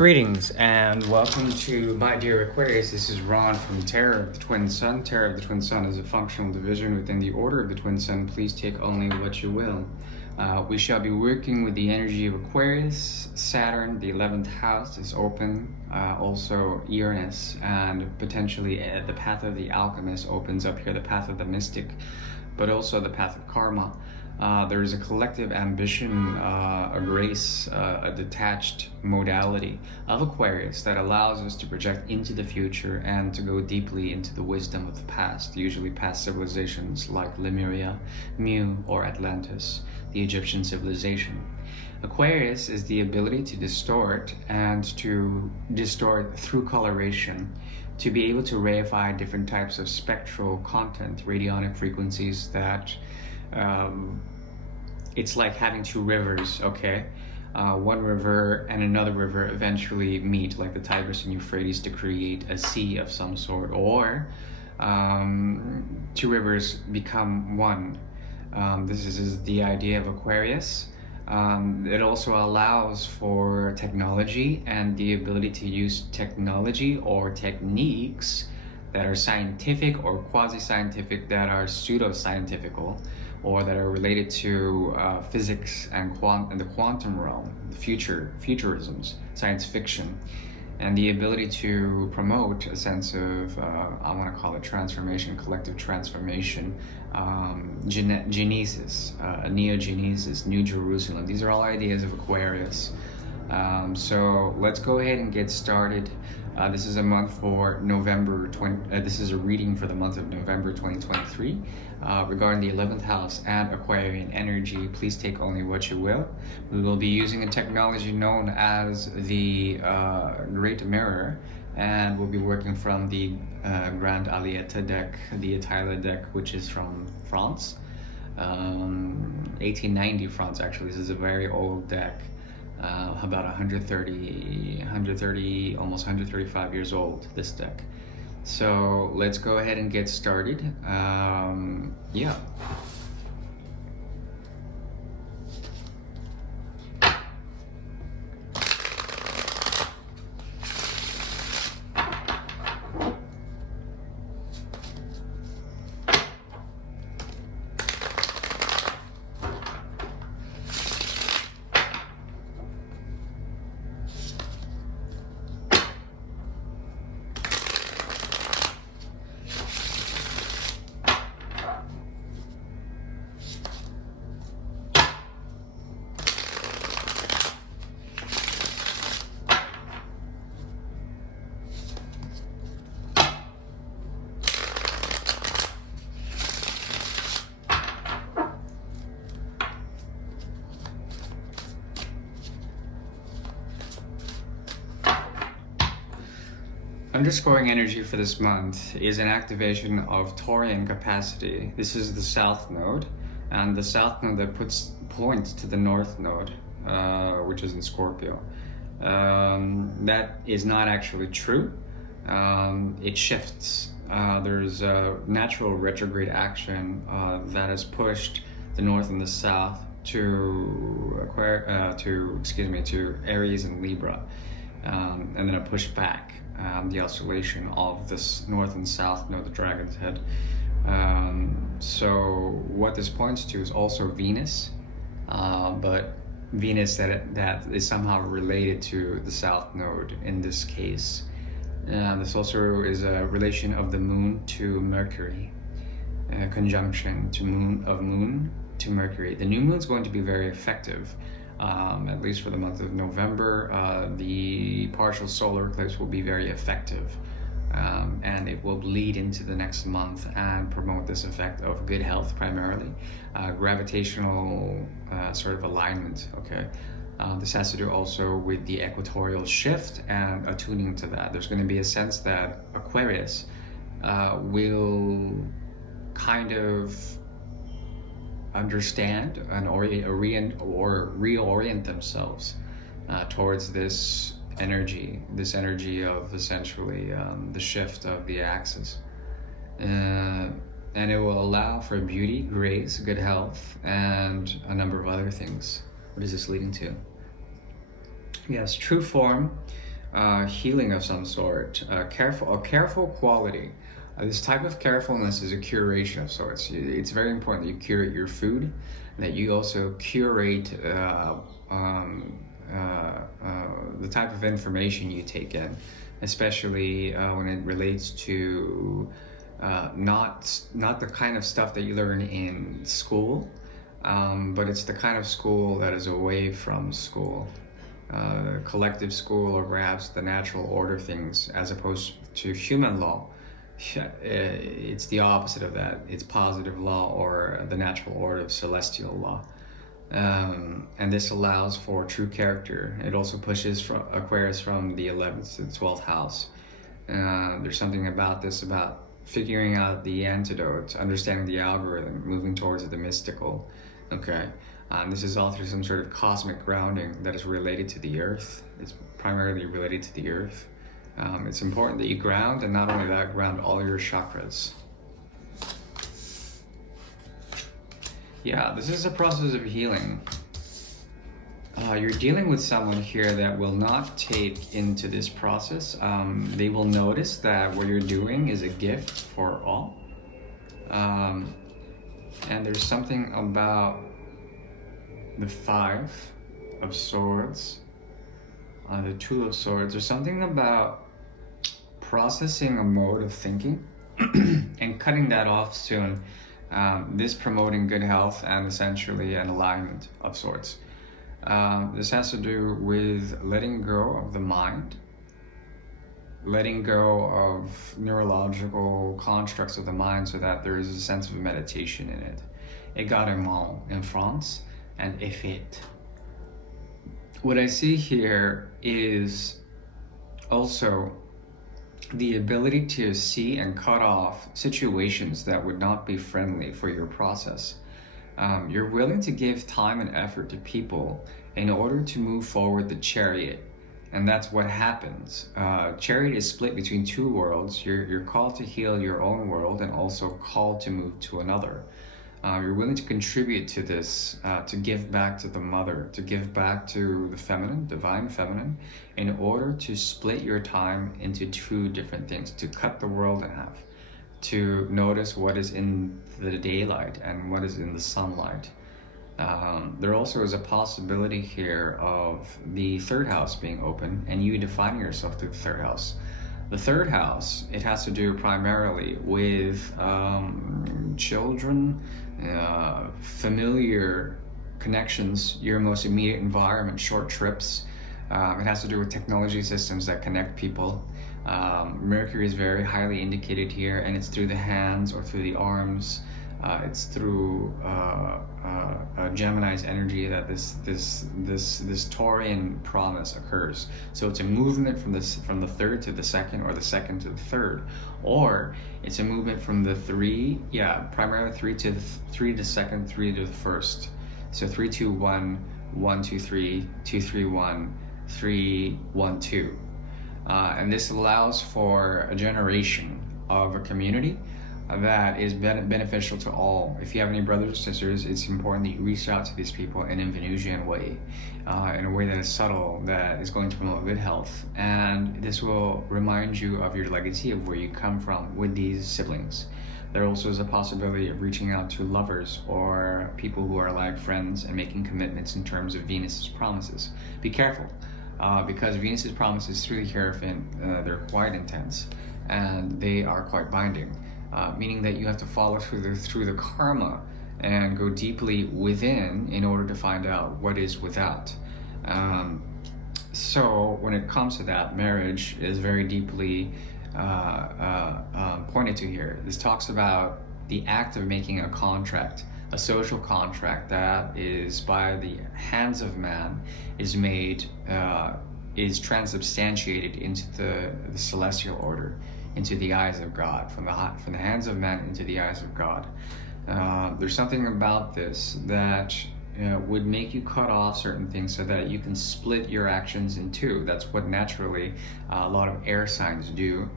Greetings and welcome to my dear Aquarius. This is Ron from Tarot of the Twin Sun. Tarot of the Twin Sun is a functional division within the Order of the Twin Sun. Please take only what you will. We shall be working with the energy of Aquarius. Saturn, the 11th house, is open. Also Uranus, and potentially the path of the alchemist opens up here, the path of the mystic, but also the path of karma. There is a collective ambition, a grace, a detached modality of Aquarius that allows us to project into the future and to go deeply into the wisdom of the past, usually past civilizations like Lemuria, Mu, or Atlantis, the Egyptian civilization. Aquarius is the ability to distort, and to distort through coloration, to be able to reify different types of spectral content, radionic frequencies that it's like having two rivers, okay? One river and another river eventually meet, like the Tigris and Euphrates, to create a sea of some sort, or two rivers become one. This is the idea of Aquarius. It also allows for technology and the ability to use technology or techniques that are scientific or quasi-scientific, that are pseudo-scientifical, or that are related to physics and the quantum realm, futurisms, science fiction, and the ability to promote a sense of, I want to call it transformation, collective transformation, genesis, neogenesis, New Jerusalem. These are all ideas of Aquarius. So let's go ahead and get started. This is a month for November 20. This is a reading for the month of November 2023 regarding the 11th house and Aquarian energy. Please take only what you will. We will be using a technology known as the Great Mirror, and we'll be working from the Grand Alieta deck, the Atila deck, which is from France, 1890 France. Actually, this is a very old deck. About 130, almost 135 years old, this deck. So let's go ahead and get started. Yeah. Underscoring energy for this month is an activation of Taurian capacity. This is the South Node, and the South Node that points to the North Node, which is in Scorpio. That is not actually true. It shifts. There's a natural retrograde action that has pushed the North and the South to Aries and Libra, and then a push back. The oscillation of this North and South Node, the Dragon's Head. So what this points to is also Venus, but Venus that is somehow related to the South Node in this case. This also is a relation of the Moon to Mercury, conjunction to Moon to Mercury. The new Moon is going to be very effective. At least for the month of November, the partial solar eclipse will be very effective, and it will lead into the next month and promote this effect of good health, primarily gravitational sort of alignment. Okay, this has to do also with the equatorial shift and attuning to that. There's going to be a sense that Aquarius will kind of understand and reorient themselves towards this energy of essentially the shift of the axis, and it will allow for beauty, grace, good health, and a number of other things. What is this leading to? Yes, true form healing of some sort, a careful quality. This type of carefulness is a curation of sorts. It's very important that you curate your food, that you also curate the type of information you take in, especially when it relates to not the kind of stuff that you learn in school, but it's the kind of school that is away from school. Collective school, or perhaps the natural order things, as opposed to human law. It's the opposite of that. It's positive law, or the natural order of celestial law. And this allows for true character. It also pushes Aquarius from the 11th to the 12th house. There's something about this, about figuring out the antidote, understanding the algorithm, moving towards the mystical. Okay. This is all through some sort of cosmic grounding that is related to the earth. It's primarily related to the earth. It's important that you ground, and not only that, ground all your chakras. Yeah, this is a process of healing. You're dealing with someone here that will not take into this process. They will notice that what you're doing is a gift for all. And there's something about the 5 of Swords, the 2 of Swords. There's something about processing a mode of thinking and cutting that off soon. This promoting good health and essentially an alignment of sorts. This has to do with letting go of the mind, letting go of neurological constructs of the mind, so that there is a sense of meditation in it. Égarement in France, and effet. What I see here is also the ability to see and cut off situations that would not be friendly for your process. You're willing to give time and effort to people in order to move forward the chariot. And that's what happens. Chariot is split between 2 worlds. You're called to heal your own world, and also called to move to another. You're willing to contribute to this, to give back to the mother, to give back to the feminine, divine feminine, in order to split your time into 2 different things, to cut the world in half, to notice what is in the daylight and what is in the sunlight. There also is a possibility here of the 3rd house being open, and you defining yourself through the 3rd house. The 3rd house, it has to do primarily with children, familiar connections, your most immediate environment, short trips. It has to do with technology systems that connect people. Mercury is very highly indicated here, and it's through the hands or through the arms. It's through Gemini's energy that this Taurian promise occurs. So it's a movement from the 3rd to the 2nd, or the 2nd to the 3rd, or it's a movement from the 3, primarily 3 to the 2nd, 3 to the 1st. So 3 2 1 1 2 3 2 3 1 3 1 2, and this allows for a generation of a community that is beneficial to all. If you have any brothers or sisters, it's important that you reach out to these people in a Venusian way, in a way that is subtle, that is going to promote good health. And this will remind you of your legacy, of where you come from with these siblings. There also is a possibility of reaching out to lovers or people who are like friends and making commitments in terms of Venus's promises. Be careful, because Venus's promises through the Hierophant, they're quite intense, and they are quite binding. Meaning that you have to follow through the karma and go deeply within in order to find out what is without. So when it comes to that, marriage is very deeply pointed to here. This talks about the act of making a contract, a social contract that is by the hands of man, is made, is transubstantiated into the celestial order, into the eyes of God, from the hands of man into the eyes of God. There's something about this that would make you cut off certain things so that you can split your actions in 2. That's what naturally a lot of air signs do.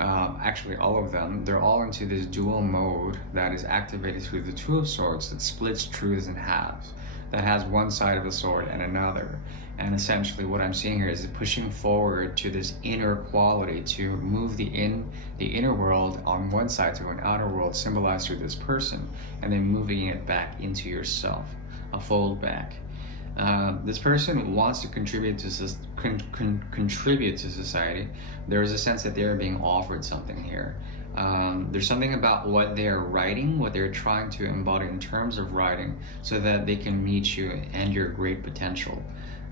Actually, all of them, they're all into this dual mode that is activated through the 2 of Swords, that splits truths in halves, that has one side of the sword and another. And essentially what I'm seeing here is pushing forward to this inner quality, to move the inner world on one side to an outer world symbolized through this person, and then moving it back into yourself, a fold back. This person wants to contribute to contribute to society. There is a sense that they're being offered something here. There's something about what they're writing, what they're trying to embody in terms of writing, so that they can meet you and your great potential.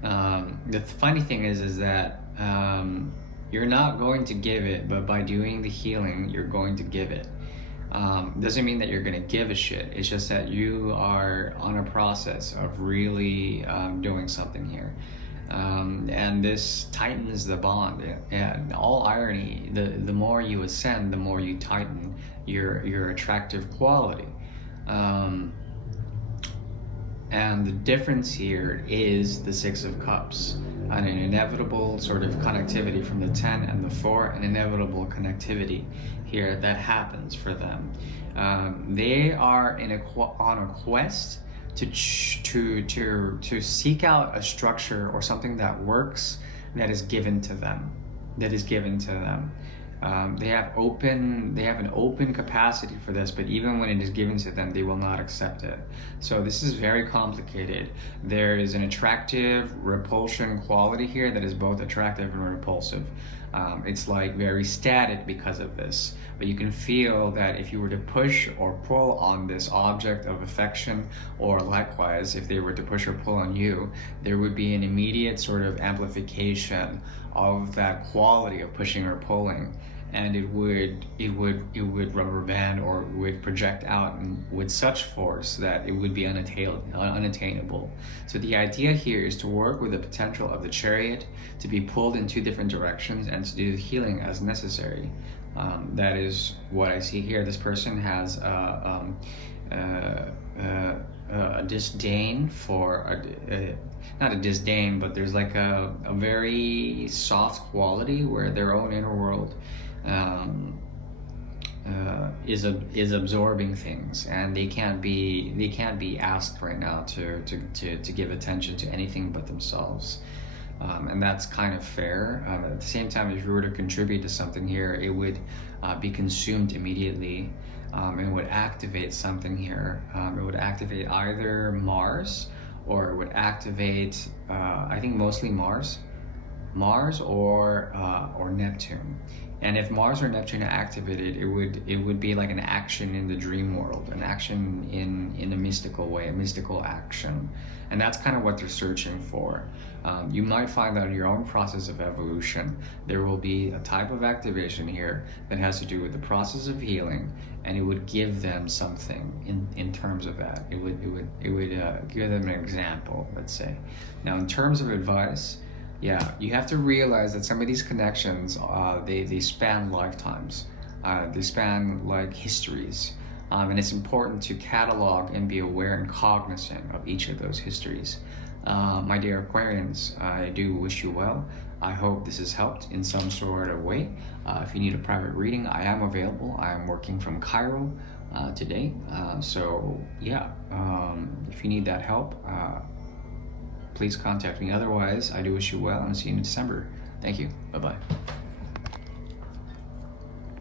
The funny thing is that you're not going to give it, but by doing the healing, you're going to give it. Doesn't mean that you're going to give a shit. It's just that you are on a process of really doing something here. And this tightens the bond. And all irony, the more you ascend, the more you tighten your attractive quality. And the difference here is the Six of Cups, an inevitable sort of connectivity from the 10 and the 4, an inevitable connectivity here that happens for them. They are on a quest to seek out a structure or something that works, that is given to them. They have an open capacity for this, but even when it is given to them, they will not accept it. So this is very complicated. There is an attractive repulsion quality here that is both attractive and repulsive. It's like very static because of this, but you can feel that if you were to push or pull on this object of affection, or likewise if they were to push or pull on you, there would be an immediate sort of amplification of that quality of pushing or pulling, and it would rubber band or would project out with such force that it would be unattainable. So the idea here is to work with the potential of the Chariot to be pulled in two different directions and to do the healing as necessary. That is what I see here. This person has a disdain for not a disdain, but there's like a very soft quality where their own inner world is absorbing things, and they can't be asked right now to give attention to anything but themselves. And that's kind of fair. At the same time, if you were to contribute to something here, it would be consumed immediately. It would activate something here. It would activate either Mars, or it would activate, I think mostly Mars or Neptune. And if Mars or Neptune are activated, it would be like an action in the dream world, an action in a mystical way, a mystical action. And that's kind of what they're searching for. You might find that in your own process of evolution, there will be a type of activation here that has to do with the process of healing, and it would give them something in terms of that. It would give them an example, let's say. Now, in terms of advice, yeah, you have to realize that some of these connections, they span lifetimes. They span like histories. And it's important to catalog and be aware and cognizant of each of those histories. My dear Aquarians, I do wish you well. I hope this has helped in some sort of way. If you need a private reading, I am available. I am working from Cairo today. So yeah, if you need that help, please contact me. Otherwise, I do wish you well, and see you in December. Thank you. Bye-bye.